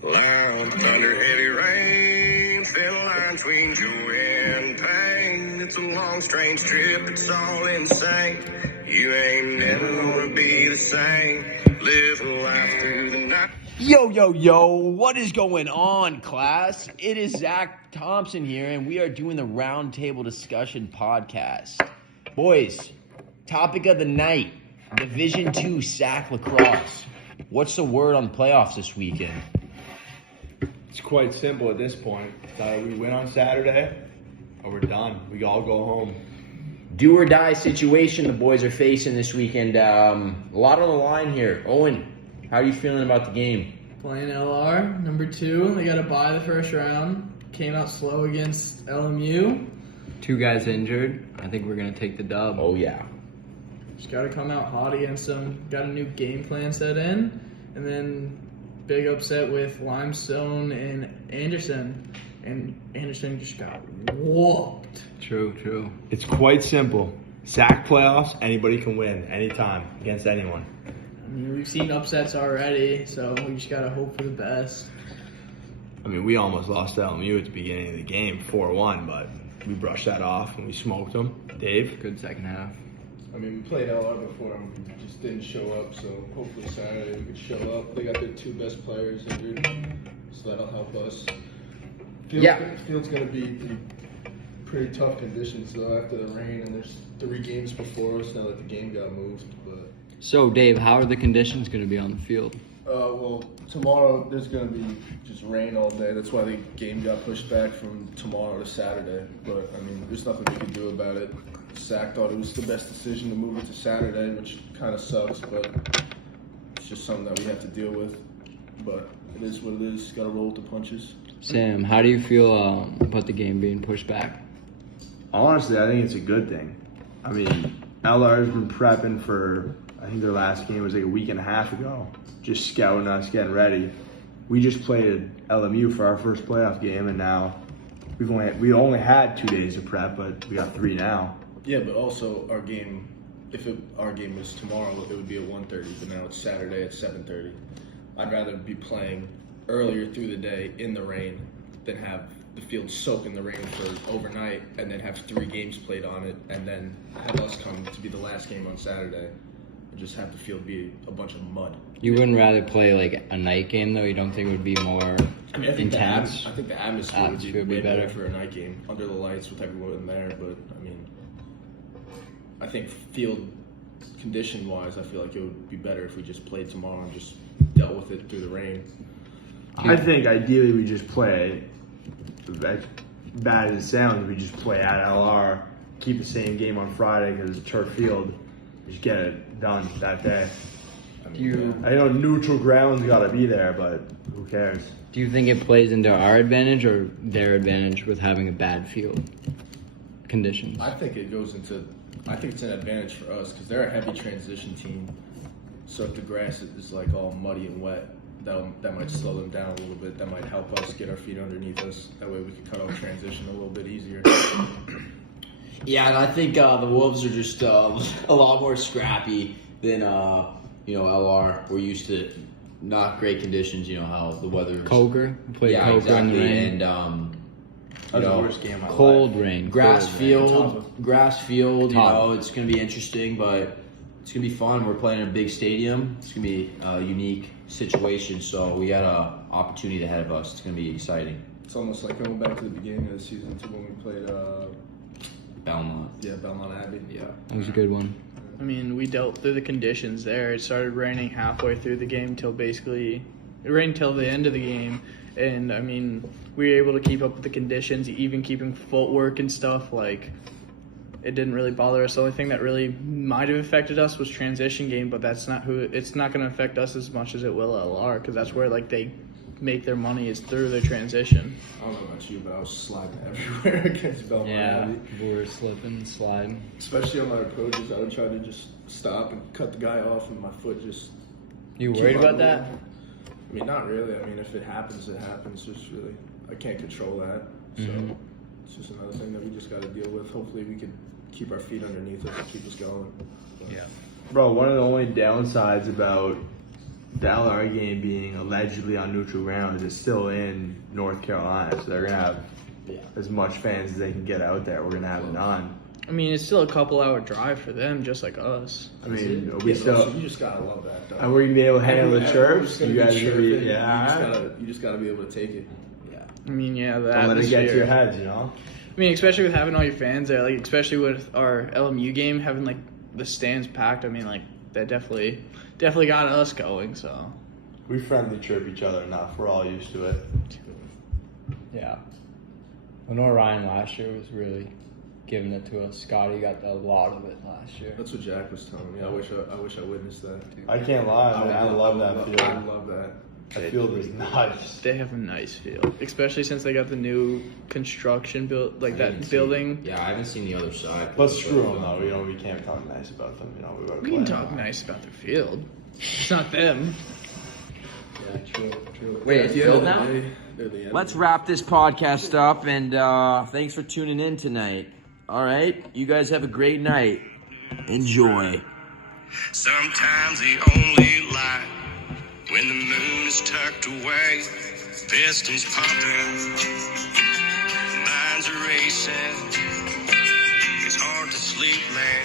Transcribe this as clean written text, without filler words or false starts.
Loud thunder, heavy rain, thin line between joy and pain. It's a long, strange trip, it's all insane. You ain't never gonna be the same. Living life through the night. Yo, what is going on, class? It is Zach Thompson here, and we are doing the Roundtable Discussion Podcast. Boys, topic of the night, Division II SAC lacrosse. What's the word on playoffs this weekend? It's quite simple at this point. We win on Saturday, or we're done. We all go home. Do or die situation the boys are facing this weekend. A lot on the line here. Owen, how are you feeling about the game? Playing LR, number 2. They got to bye the first round. Came out slow against LMU. 2 guys injured. I think we're going to take the dub. Oh, yeah. Just got to come out hot against them. Got a new game plan set in. And then big upset with Limestone and Anderson. And Anderson just got whooped. True. It's quite simple. SAC playoffs, anybody can win anytime against anyone. I mean, we've seen upsets already, so we just got to hope for the best. I mean, we almost lost to LMU at the beginning of the game, 4-1, but we brushed that off and we smoked them. Dave? Good second half. I mean, we played LR before and we just didn't show up, so hopefully Saturday we could show up. They got their 2 best players injured, so that'll help us. Field's going to be pretty tough conditions, though, after the rain, and there's 3 games before us now that the game got moved. But So, Dave, how are the conditions going to be on the field? well, tomorrow there's going to be just rain all day. That's why the game got pushed back from tomorrow to Saturday. But, I mean, there's nothing we can do about it. SAC thought it was the best decision to move it to Saturday, which kind of sucks, but it's just something that we have to deal with. But it is what it is. Got to roll with the punches. Sam, how do you feel about the game being pushed back? Honestly, I think it's a good thing. I mean, LR's been prepping for, I think their last game was like a week and a half ago, just scouting us, getting ready. We just played LMU for our first playoff game, and now we only had 2 days of prep, but we got 3 now. Yeah, but also our game, our game was tomorrow, it would be at 1:30, but now it's Saturday at 7:30. I'd rather be playing earlier through the day in the rain than have the field soak in the rain for overnight and then have 3 games played on it and then have us come to be the last game on Saturday and just have the field be a bunch of mud. You wouldn't rather play like a night game, though? You don't think it would be more I think intense? I think the atmosphere would be way better better for a night game under the lights with everyone there, but I mean, I think field condition-wise, I feel like it would be better if we just played tomorrow and just dealt with it through the rain. I think ideally we just play, as bad as it sounds, we just play at LR, keep the same game on Friday because it's a turf field, just get it done that day. I know neutral ground's got to be there, but who cares? Do you think it plays into our advantage or their advantage with having a bad field conditions? I think it's an advantage for us because they're a heavy transition team. So if the grass is like all muddy and wet, that might slow them down a little bit. That might help us get our feet underneath us. That way we can cut off transition a little bit easier. Yeah, and I think the Wolves are just a lot more scrappy than LR. We're used to not great conditions. You know how the weather. Coker? We played Coker exactly. in the rain. And That's the worst game of my Cold life. rain. grass cold field. Top. It's gonna be interesting, but it's gonna be fun. We're playing in a big stadium. It's gonna be a unique situation, so we got an opportunity ahead of us. It's gonna be exciting. It's almost like going back to the beginning of the season to when we played Belmont. Belmont Abbey. Yeah. That was a good one. I mean, we dealt through the conditions there. It started raining halfway through the game it rained till the end of the game. And, I mean, we were able to keep up with the conditions, even keeping footwork and stuff. Like, it didn't really bother us. The only thing that really might have affected us was transition game, but it's not going to affect us as much as it will LR because that's where, like, they make their money is through their transition. I don't know about you, but I was sliding everywhere against Belmont Abbey. we were slipping, sliding. Especially on my approaches, I would try to just stop and cut the guy off, and my foot just. You keep worried on about that? moving. I mean, not really. I mean, if it happens, it happens. I can't control that. So it's just another thing that we just got to deal with. Hopefully, we can keep our feet underneath us and keep us going. Yeah. Bro, one of the only downsides about the LR game being allegedly on neutral ground is still in North Carolina, so they're gonna have as much fans as they can get out there. We're gonna have it on. I mean, it's still a couple-hour drive for them, just like us. I mean, we still. You just gotta love that, though. Are we gonna be able to handle the chirps? You You guys gonna be, You just gotta be able to take it. I mean, yeah, the Don't let it get to atmosphere. your heads, you know. I mean, especially with having all your fans there, like especially with our LMU game having like the stands packed. I mean, like that definitely got us going. So We friendly chirp each other enough. We're all used to it. Yeah. I know Ryan last year was really giving it to us. Scotty got a lot of it last year. That's what Jack was telling me. I wish I witnessed that. I can't lie, man. I love that I field. love that. That field is nice. they have a nice field, especially since they got the new construction built, like I that haven't building. seen- yeah, I haven't seen the other side. But screw them though. You know, we can't talk nice about them. You know, we gotta We can play talk them. nice about their field. It's not them. Yeah, true. Wait, it's filled now? They're the Let's wrap this podcast up, and thanks for tuning in tonight. All right, you guys have a great night. Enjoy. Sometimes the only light when the moon is tucked away, pistons pumping, minds are racing. It's hard to sleep, man.